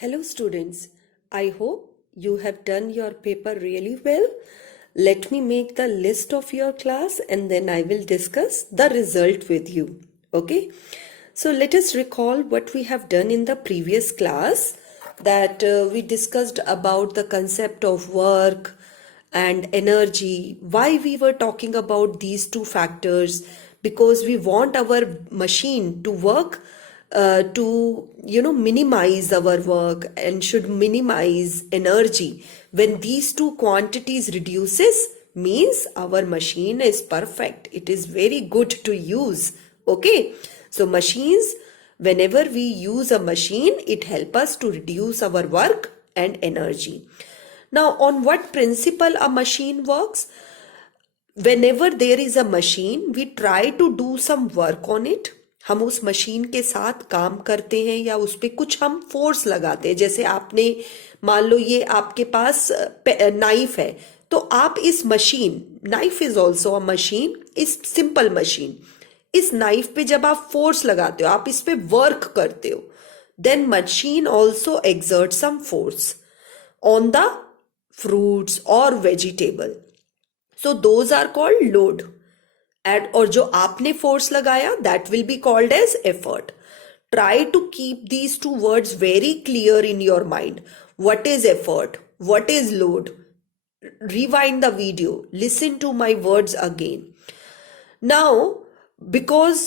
Hello students, I hope you have done your paper really well. Let me make the list of your class and then I will discuss the result with you. Okay, so let us recall what we have done in the previous class, that we discussed about the concept of work and energy, why we were talking about these two factors, because we want our machine to work to minimize our work and should minimize energy. When these two quantities reduces, means our machine is perfect, it is very good to use. Okay, so machines, whenever we use a machine, it help us to reduce our work and energy. Now, on what principle a machine works? Whenever there is a machine, we try to do some work on it. हम उस machine के साथ काम करते हैं या उस पे कुछ हम फोर्स लगाते हैं. जैसे आपने मान लो ये आपके पास नाइफ है, तो आप इस machine, knife is also a machine, इस सिंपल मशीन, इस नाइफ पे जब आप फोर्स लगाते हो, आप इस पे वर्क करते हो, then machine also exert some force on the fruits or vegetable. So those are called load. And और जो आपने force लगाया, that will be called as effort. Try to keep these two words very clear in your mind. What is effort? What is load? Rewind the video. Listen to my words again. Now, because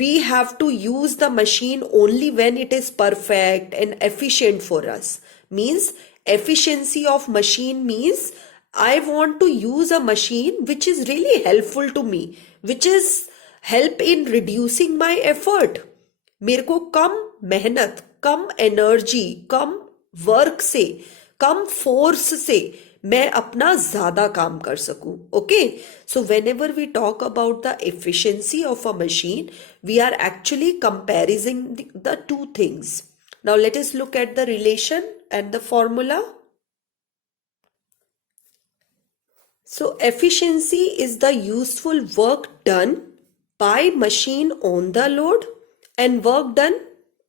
we have to use the machine only when it is perfect and efficient for us, means efficiency of machine means I want to use a machine which is really helpful to me, which is help in reducing my effort. मेरे को कम मेहनत, कम energy, कम work से, कम force से मैं अपना ज्यादा काम कर सकूं. Okay, so whenever we talk about the efficiency of a machine, we are actually comparing the two things. Now let us look at the relation and the formula. So efficiency is the useful work done by machine on the load and work done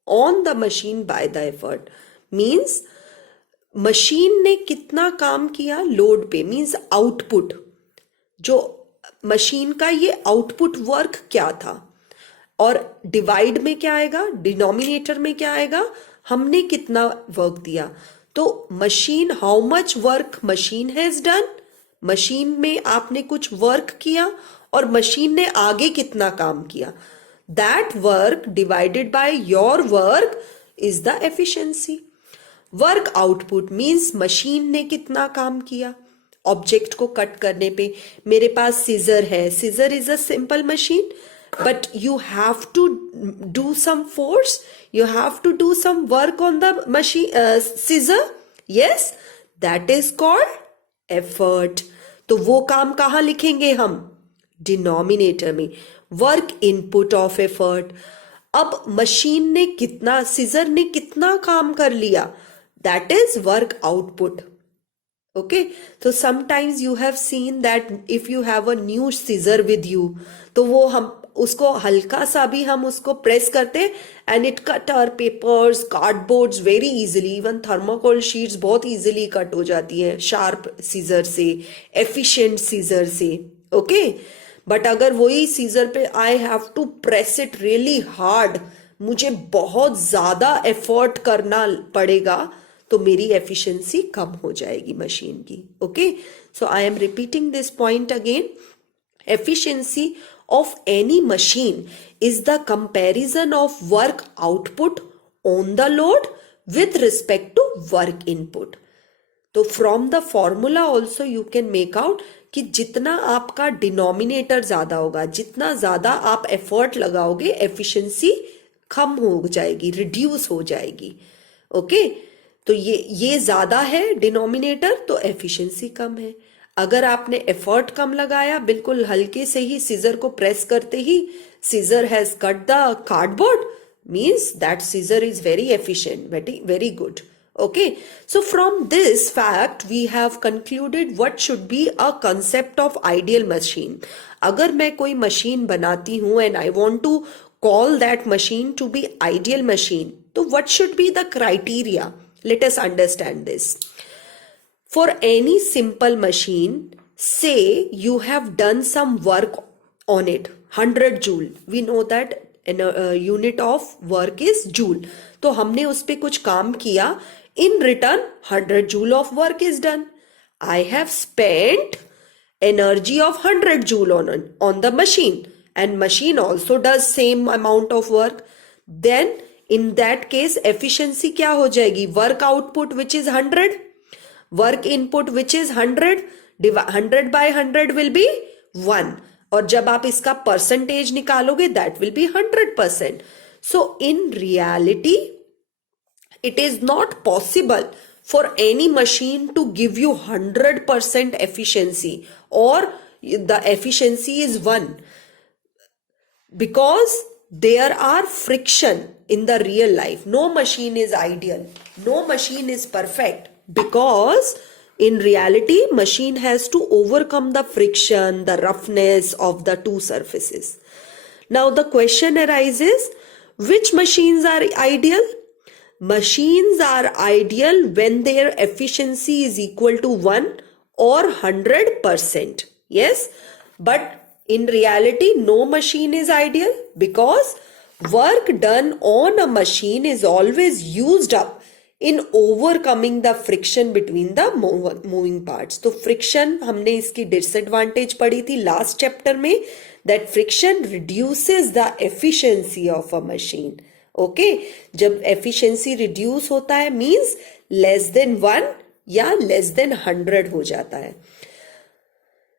on the machine by the effort. Means machine ने कितना काम किया load पे, means output, जो machine का ये output work क्या था, और डिवाइड में क्या आएगा, डिनोमिनेटर में क्या आएगा, हमने कितना वर्क दिया. तो machine, how much work machine has done, machine में आपने कुछ वर्क किया और मशीन ने आगे कितना काम किया, that work divided by your work is the efficiency. Work output means machine ने कितना काम किया. ऑब्जेक्ट को कट करने पे मेरे पास सीजर है, scissor is a simple machine, but you have to do some force, you have to do some work on the machine scissor. Yes, that is called effort. तो वो काम कहाँ लिखेंगे हम, डिनोमिनेटर में, वर्क इनपुट ऑफ एफर्ट. अब machine ने कितना, सीजर ने कितना काम कर लिया, that is work output. Okay, so sometimes you have seen that if you have a new scissor with you, तो वो हम उसको हल्का सा भी हम उसको प्रेस करते and it cut our papers, cardboards very easily. Even thermocol sheets बहुत इजीली कट हो जाती है शार्प सीजर से, एफिशिएंट सीजर से. ओके, बट अगर वही सीजर पे I have to press it really hard, मुझे बहुत ज्यादा एफर्ट करना पड़ेगा, तो मेरी एफिशिएंसी कम हो जाएगी मशीन की. Okay, so I am repeating this point again. Efficiency of any machine is the comparison of work output on the load with respect to work input. तो from the formula also you can make out कि जितना आपका denominator ज्यादा होगा, जितना ज्यादा आप effort लगाओगे, एफिशिएंसी कम हो जाएगी, रिड्यूस हो जाएगी. ओके, तो ये ज्यादा है डिनोमिनेटर, तो एफिशिएंसी कम है. अगर आपने एफर्ट कम लगाया, बिल्कुल हल्के से ही सीजर को प्रेस करते ही scissor has cut the cardboard, means that scissor is very efficient, very good. Okay, so from this fact we have concluded what should be a concept of ideal machine. अगर मैं कोई machine बनाती हूं and I want to call that machine to be ideal machine, So what should be the criteria? Let us understand this. For any simple machine, say you have done some work on it, 100 joule. We know that a unit of work is joule. तो हमने उस पे कुछ काम किया. In return, 100 joule of work is done. I have spent energy of 100 joule on the machine, and machine also does same amount of work. Then in that case efficiency क्या हो जाएगी? Work output which is 100, work input which is 100, 100 by 100 will be 1. और जब आप इसका percentage निकालोगे that will be 100%. So in reality it is not possible for any machine to give you 100% efficiency, or the efficiency is 1, because there are friction in the real life. No machine is ideal, no machine is perfect, because in reality machine has to overcome the friction, the roughness of the two surfaces. Now the question arises, which machines are ideal? Machines are ideal when their efficiency is equal to 1 or 100%. Yes, but in reality no machine is ideal, because work done on a machine is always used up in overcoming the friction between the moving parts. तो friction हमने इसकी disadvantage पढ़ी थी last chapter में, that friction reduces the efficiency of a machine. Okay, जब efficiency reduce होता है means less than 1 या less than 100 हो जाता है.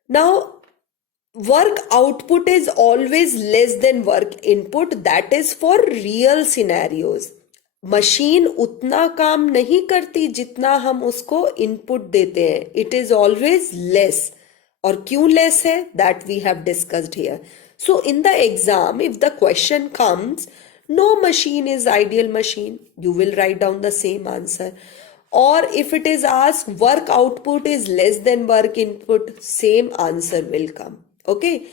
Now work output is always less than work input. That is for real scenarios. Machine उतना काम नहीं करती जितना हम उसको इनपुट देते हैं. It is always less. और क्यों लेस है, that we have discussed here. So in the exam if the question comes, no machine is ideal machine, you will write down the same answer. Or if it is asked work output is less than work input, same answer will come. Okay,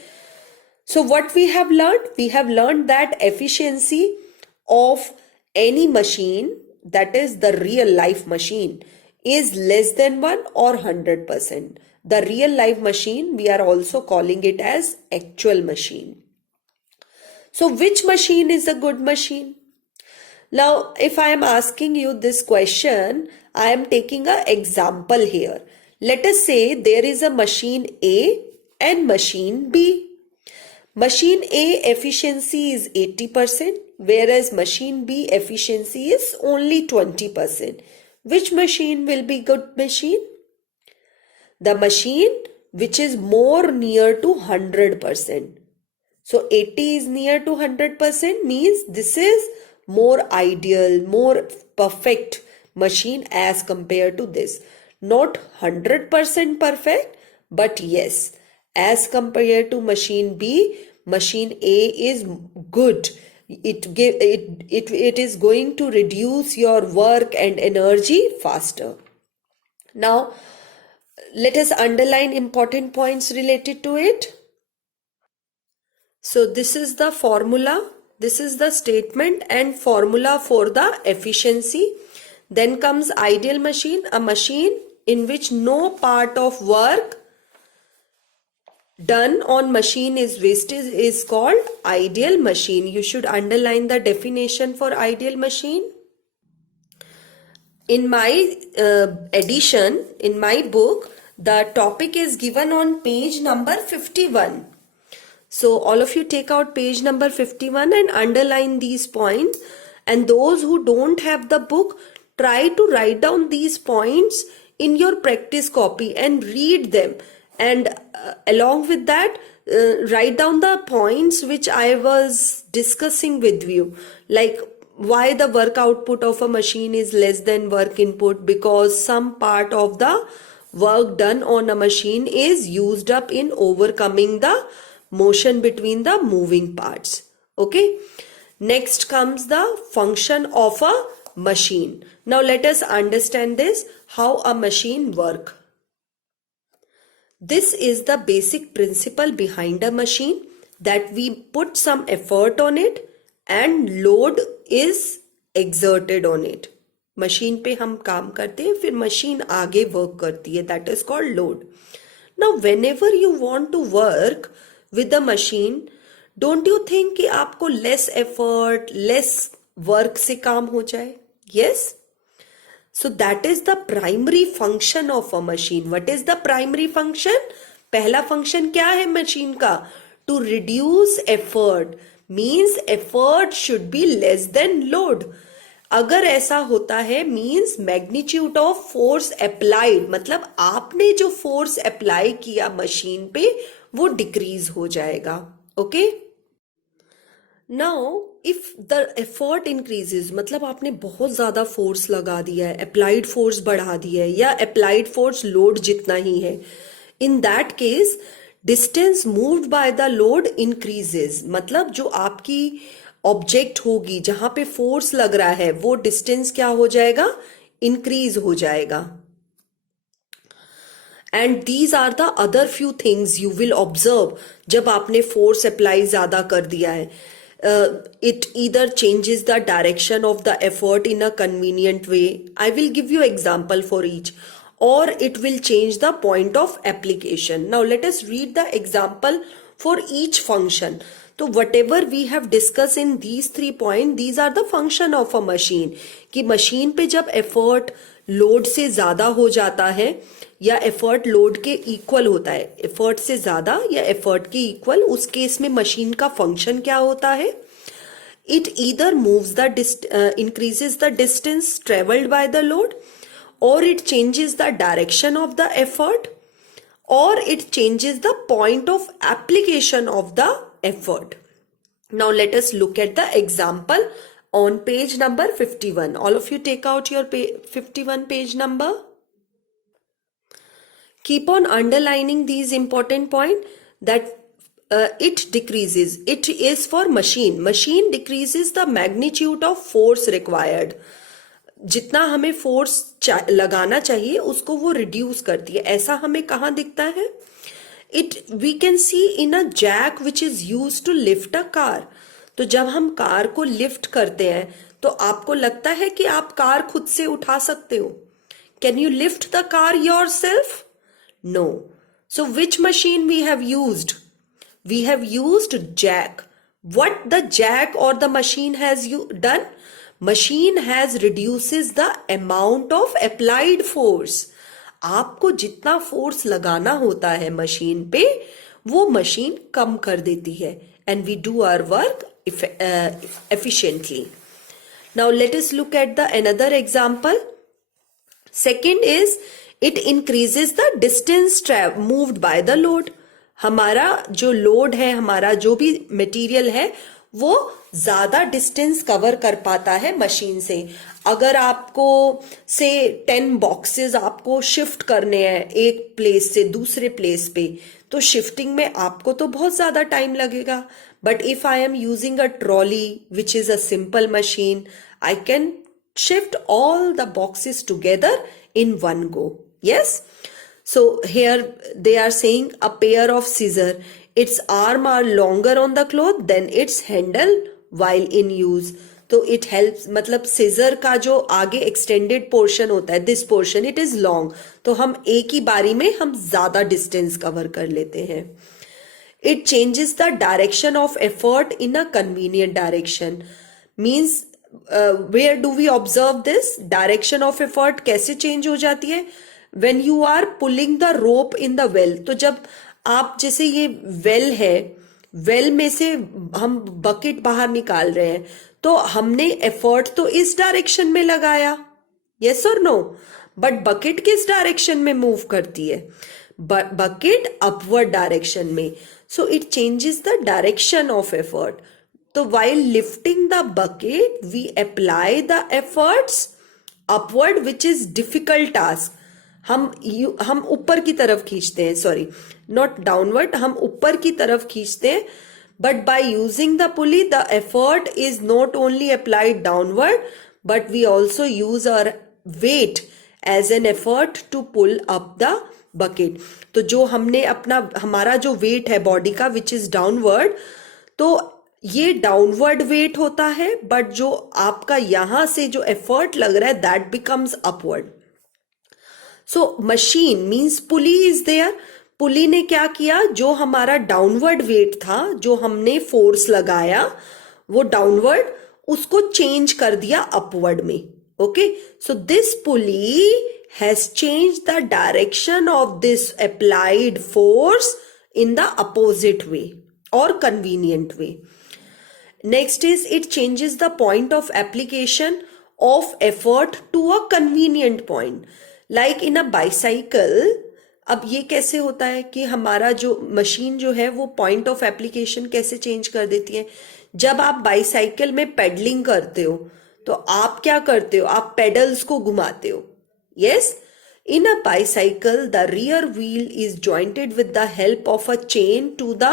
so what we have learned? We have learned that efficiency of any machine, that is the real life machine, is less than 1 or 100%. The real life machine, we are also calling it as actual machine. So which machine is a good machine? Now if I am asking you this question, I am taking an example here. Let us say there is a machine A and machine B. Machine A efficiency is 80%, whereas machine B efficiency is only 20%. Which machine will be good machine? The machine which is more near to 100%. So 80 is near to 100% means this is more ideal, more perfect machine as compared to this. Not 100% perfect, but yes, as compared to machine B, machine A is good. It is going to reduce your work and energy faster. Now let us underline important points related to it. So this is the formula, this is the statement and formula for the efficiency. Then comes ideal machine, a machine in which no part of work done on machine is wasted is called ideal machine. You should underline the definition for ideal machine. In my edition, in my book, the topic is given on page number 51. So all of you take out page number 51 and underline these points. And those who don't have the book, try to write down these points in your practice copy and read them. And along with that, write down the points which I was discussing with you. Like why the work output of a machine is less than work input, because some part of the work done on a machine is used up in overcoming the motion between the moving parts. Okay, next comes the function of a machine. Now let us understand this, how a machine work. This is the basic principle behind a machine, that we put some effort on it and load is exerted on it. Machine पे हम काम करते हैं, फिर machine आगे work करती है, that is called load. Now, whenever you want to work with the machine, don't you think कि आपको less effort, less work से काम हो जाए? Yes? So that is the primary function of a machine. What is the primary function? पहला function क्या है machine का? To reduce effort. Means effort should be less than load. अगर ऐसा होता है means magnitude of force applied, मतलब आपने जो फोर्स अप्लाई किया मशीन पे वो डिक्रीज हो जाएगा. Okay, now if the effort increases, मतलब आपने बहुत ज्यादा फोर्स लगा दिया है, अप्लाइड फोर्स बढ़ा दिया है, या अप्लाइड फोर्स लोड जितना ही है, in that case distance moved by the load increases. मतलब जो आपकी ऑब्जेक्ट होगी जहां पे फोर्स लग रहा है वो डिस्टेंस क्या हो जाएगा? इंक्रीज हो जाएगा. And these are the other few things you will observe जब आपने फोर्स अप्लाई ज्यादा कर दिया है. It either changes the direction of the effort in a convenient way. I will give you example for each. Or it will change the point of application. Now let us read the example for each function. तो whatever we have discussed in these 3 points, these are the function of a machine. कि machine पे जब effort load से ज्यादा हो जाता है या एफर्ट लोड के इक्वल होता है, एफर्ट से ज्यादा या एफर्ट के इक्वल, उस केस में मशीन का फंक्शन क्या होता है? It either moves the increases the distance traveled by the load, or it changes the direction of the effort, or it changes the point of application of the effort. Now let us look at the example on page number 51. All of you take out your 51 page number. Keep on underlining these important points that it decreases. It is for machine. Machine decreases the magnitude of force required. जितना हमें force लगाना चाहिए उसको वो reduce करती है. ऐसा हमें कहाँ दिखता है? We can see in a jack which is use to lift a car. तो जब हम कार को लिफ्ट करते हैं तो आपको लगता है कि आप कार खुद से उठा सकते हो? Can you lift the car yourself? No. So which machine we have used? We have used jack. What the jack or the machine has done? Machine has reduces the amount of applied force. आपको जितना force लगाना होता है machine पे वो machine कम कर देती है. And we do our work efficiently. Now let us look at the another example. Second is it increases the distance moved by the load. हमारा जो लोड है, हमारा जो भी मटेरियल है वो ज्यादा डिस्टेंस कवर कर पाता है मशीन से. अगर आपको से 10 बॉक्सेस आपको शिफ्ट करने हैं एक प्लेस से दूसरे प्लेस पे, तो शिफ्टिंग में आपको तो बहुत ज्यादा टाइम लगेगा. But if I am using a trolley which is a simple machine, I can shift all the boxes together in one go. Yes? So here they are saying a pair of scissors. Its arm are longer on the cloth than its handle while in use. तो it helps, मतलब scissor का जो आगे extended portion होता है, this portion it is long. तो हम एक ही बारी में हम ज्यादा distance cover कर लेते हैं. It changes the direction of effort in a convenient direction. Means where do we observe this? Direction of effort कैसे change हो जाती है? When you are pulling the rope in the well. तो जब आप, जैसे ये well है, well में से हम बकेट बाहर निकाल रहे हैं, तो हमने एफर्ट तो इस डायरेक्शन में लगाया, yes or no? But bucket किस डायरेक्शन में मूव करती है? बकेट अपवर्ड डायरेक्शन में. So it changes the direction of effort. तो while lifting the bucket, we apply the efforts upward, which is difficult task. हम ऊपर की तरफ खींचते हैं, सॉरी नॉट डाउनवर्ड, हम ऊपर की तरफ खींचते हैं. But by using the pulley, the effort is not only applied downward, but we also use our weight as an effort to pull up the bucket. तो जो हमने हमारा जो weight है बॉडी का, which is downward, तो ये downward wait होता है, बट जो आपका यहां से जो एफर्ट लग रहा है that becomes upward. So machine means pulley is there. Pulley ने क्या किया, जो हमारा डाउनवर्ड वेट था, जो हमने फोर्स लगाया वो डाउनवर्ड, उसको चेंज कर दिया अपवर्ड में. Okay, so this pulley has change the direction of this applied force in the opposite way or convenient way. Next is it changes the point of application of effort to a convenient point. Like in a bicycle, अब ये कैसे होता है कि हमारा जो machine जो है वो पॉइंट ऑफ एप्लीकेशन कैसे चेंज कर देती है. जब आप बाइसाइकिल में पेडलिंग करते हो तो आप क्या करते हो, आप पेडल्स को घुमाते हो. Yes. In a bicycle, the rear wheel is jointed with the help of a chain to the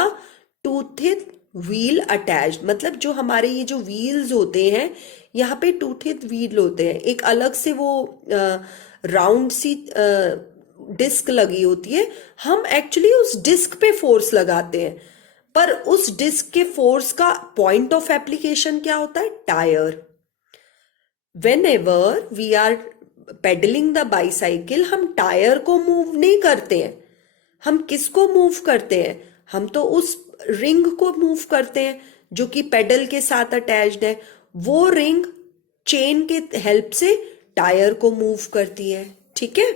toothed wheel attached. मतलब जो हमारे ये जो व्हील्स होते हैं, यहाँ पे टूथेड व्हील होते हैं, एक अलग से वो राउंड सी डिस्क लगी होती है. हम एक्चुअली उस डिस्क पे फोर्स लगाते हैं, पर उस डिस्क के फोर्स का पॉइंट ऑफ एप्लीकेशन क्या होता है, tyre. Whenever we are pedalling the bicycle, हम टायर को मूव नहीं करते हैं. हम किसको मूव करते हैं, हम तो उस रिंग को मूव करते हैं जो कि पेडल के साथ अटैच्ड है. वो रिंग चेन के हेल्प से टायर को मूव करती है. ठीक है.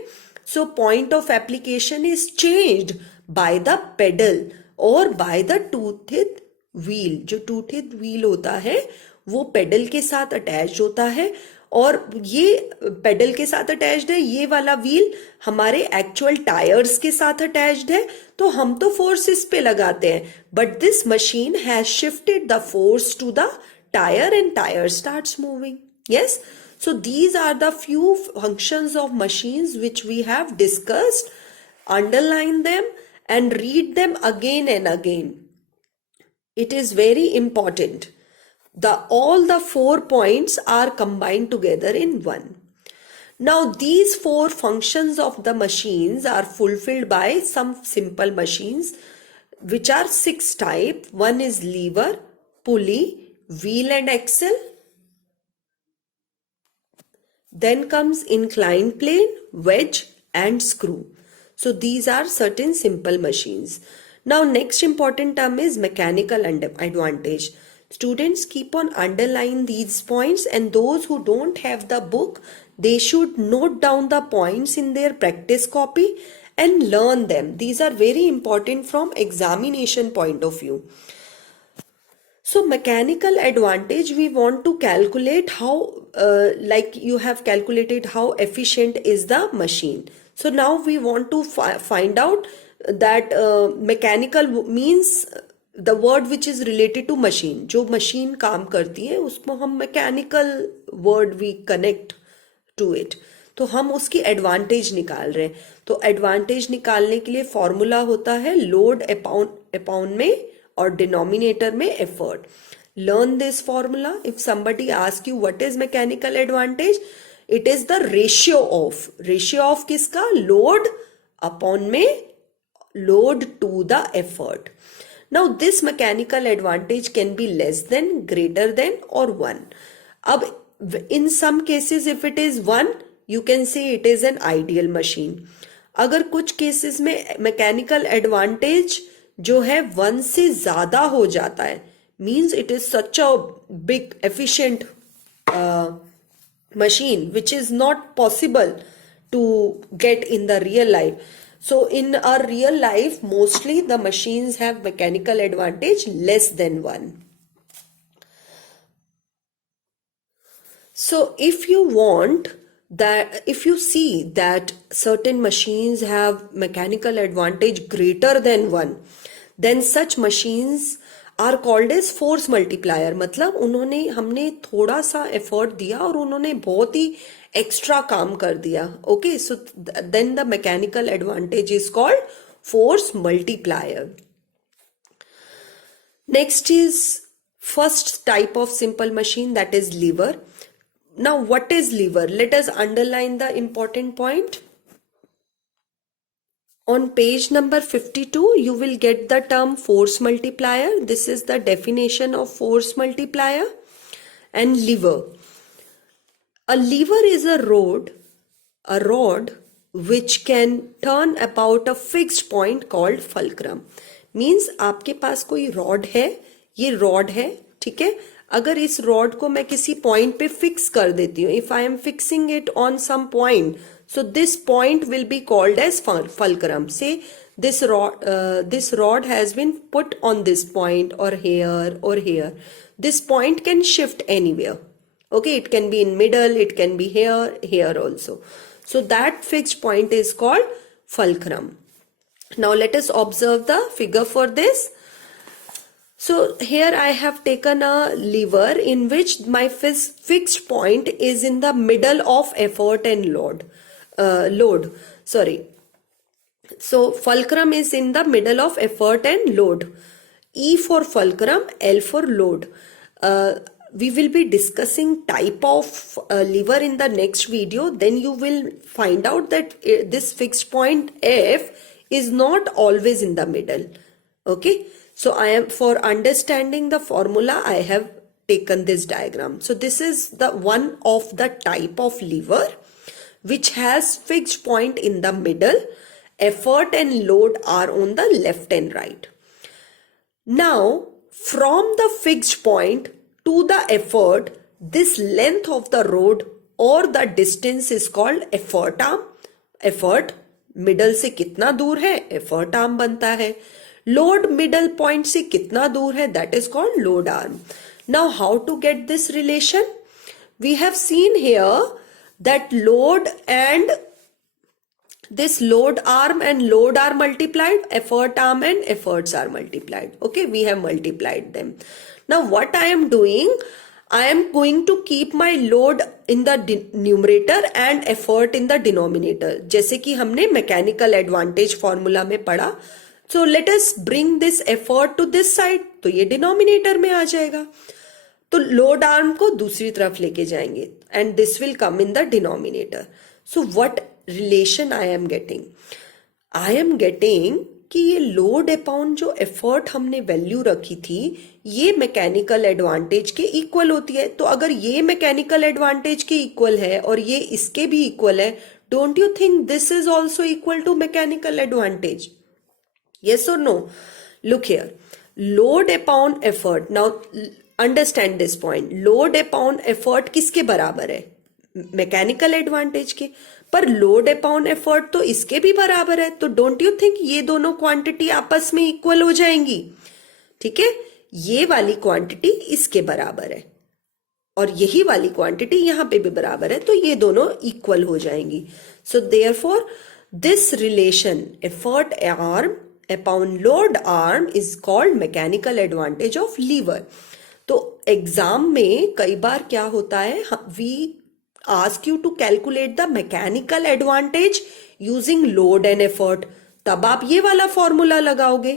So point of application is changed by the pedal और बाय द टूथेड व्हील. जो टूथेड व्हील होता है वो पेडल के साथ अटैच्ड होता है, और ये पेडल के साथ अटैच्ड है, ये वाला व्हील हमारे एक्चुअल टायर्स के साथ अटैच्ड है. तो हम तो फोर्स इस पे लगाते हैं, but this machine has shifted the force to the tyre and tyre starts moving. Yes. So these are the few functions of machines which we have discussed. Underline them and read them again and again. It is very important. All the 4 points are combined together in one. Now these 4 functions of the machines are fulfilled by some simple machines, which are 6 type. One is lever, pulley, wheel and axle. Then comes inclined plane, wedge and screw. So these are certain simple machines. Now next important term is mechanical advantage. Students, keep on underline these points, and those who don't have the book, they should note down the points in their practice copy and learn them. These are very important from examination point of view. So mechanical advantage, we want to calculate how, like you have calculated how efficient is the machine. So now we want to find out that mechanical means the word which is related to machine. जो machine काम करती है उसको हम mechanical word we connect to it. तो हम उसकी advantage निकाल रहे हैं. तो एडवांटेज निकालने के लिए फॉर्मूला होता है लोड अपॉन में और डिनोमिनेटर में effort. Learn this formula. If somebody ask you what is mechanical advantage, it is the ratio of किसका, लोड अपॉन में load to the effort. Now this mechanical advantage can be less than, greater than or 1. अब in some cases if it is 1, you can say it is an ideal machine. अगर कुछ cases में mechanical advantage जो है 1 से ज्यादा हो जाता है, means it is such a big efficient machine which is not possible to get in the real life. So in our real life, mostly the machines have mechanical advantage less than 1. So if you want that, if you see that certain machines have mechanical advantage greater than 1, then such machines are called as force multiplier. मतलब हमने थोड़ा सा effort दिया और उन्होंने बहुत ही extra काम कर दिया. Okay, so then the mechanical advantage is called force multiplier. Next is first type of simple machine, that is lever. Now what is lever? Let us underline the important point. On page number 52, you will get the term force multiplier. This is the definition of force multiplier. And lever. A lever is a rod which can turn about a fixed point called fulcrum. Means आपके पास कोई rod है, ये rod है, ठीक है? अगर इस rod को मैं किसी point पे fix कर देती हूँ, if I am fixing it on some point, so this point will be called as fulcrum. Say this rod has been put on this point or here or here. This point can shift anywhere. Okay, it can be in middle, it can be here also. So that fixed point is called fulcrum. Now let us observe the figure for this. So here I have taken a lever in which my fixed point is in the middle of effort and load. So fulcrum is in the middle of effort and load. E for fulcrum, L for load. We will be discussing type of lever in the next video. Then you will find out that this fixed point F is not always in the middle. Okay. So for understanding the formula, I have taken this diagram. So this is the one of the type of lever which has fixed point in the middle. Effort and load are on the left and right. Now, from the fixed point to the effort, this length of the rod or the distance is called effort arm. Effort middle से कितना दूर है, effort arm बनता है. Load middle point से कितना दूर है, that is called load arm. Now, how to get this relation? We have seen here that load and this load arm and load are multiplied, effort arm and efforts are multiplied. Okay, we have multiplied them. Now what I am doing, I am going to keep my load in the numerator and effort in the denominator. जैसे कि हमने mechanical advantage formula में पढ़ा. So let us bring this effort to this side. तो ये denominator में आ जाएगा. तो load arm को दूसरी तरफ लेके जाएंगे and this will come in the denominator. So what relation I am getting? I am getting कि ये लोड अपॉन जो एफर्ट हमने वैल्यू रखी थी ये मैकेनिकल एडवांटेज के इक्वल होती है. तो अगर ये मैकेनिकल एडवांटेज के इक्वल है और ये इसके भी इक्वल है, don't you think this is also equal to mechanical advantage? yes or no? Look here, load upon effort. Now understand this point. Load upon effort किसके बराबर है? मैकेनिकल एडवांटेज के. पर लोड अपॉन एफर्ट तो इसके भी बराबर है. तो डोंट यू थिंक ये दोनों क्वांटिटी आपस में इक्वल हो जाएंगी? ठीक है, ये वाली क्वांटिटी इसके बराबर है और यही वाली क्वांटिटी यहां पे भी बराबर है, तो ये दोनों इक्वल हो जाएंगी. So therefore this relation effort arm upon load arm is called mechanical advantage of lever. तो एग्जाम में कई बार क्या होता है, we ask you to calculate the mechanical advantage using load and effort. तब आप ये वाला फॉर्मूला लगाओगे.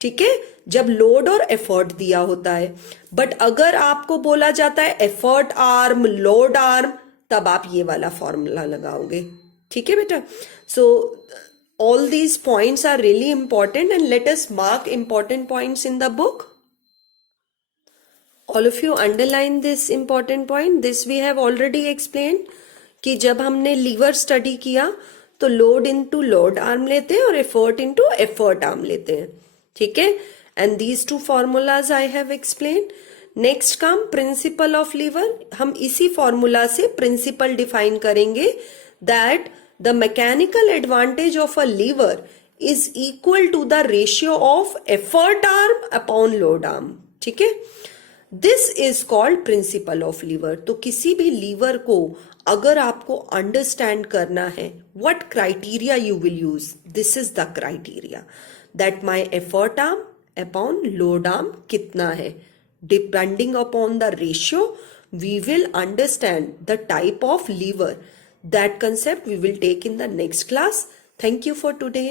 ठीक है, जब लोड और एफर्ट दिया होता है. बट अगर आपको बोला जाता है एफर्ट आर्म लोड आर्म, तब आप ये वाला फॉर्मूला लगाओगे. ठीक है बेटा. सो all these points are really important and let us mark important points in the book. All of you underline this important point. This we have already explained कि जब हमने लीवर स्टडी किया तो लोड इनटू लोड आर्म लेते हैं और effort into effort arm लेते हैं. ठीक है, and these two formulas I have explain. Next come principle of lever. हम इसी फॉर्मूला से प्रिंसिपल डिफाइन करेंगे that the mechanical advantage of a lever is equal to the ratio of effort arm upon load arm. ठीक है, this is called principle of lever. तो किसी भी liver को अगर आपको अंडरस्टैंड करना है, what criteria you will use, this is the criteria that my effort arm upon load arm कितना है. Depending upon the ratio we will understand the type of lever. That concept we will take in the next class. Thank you for today.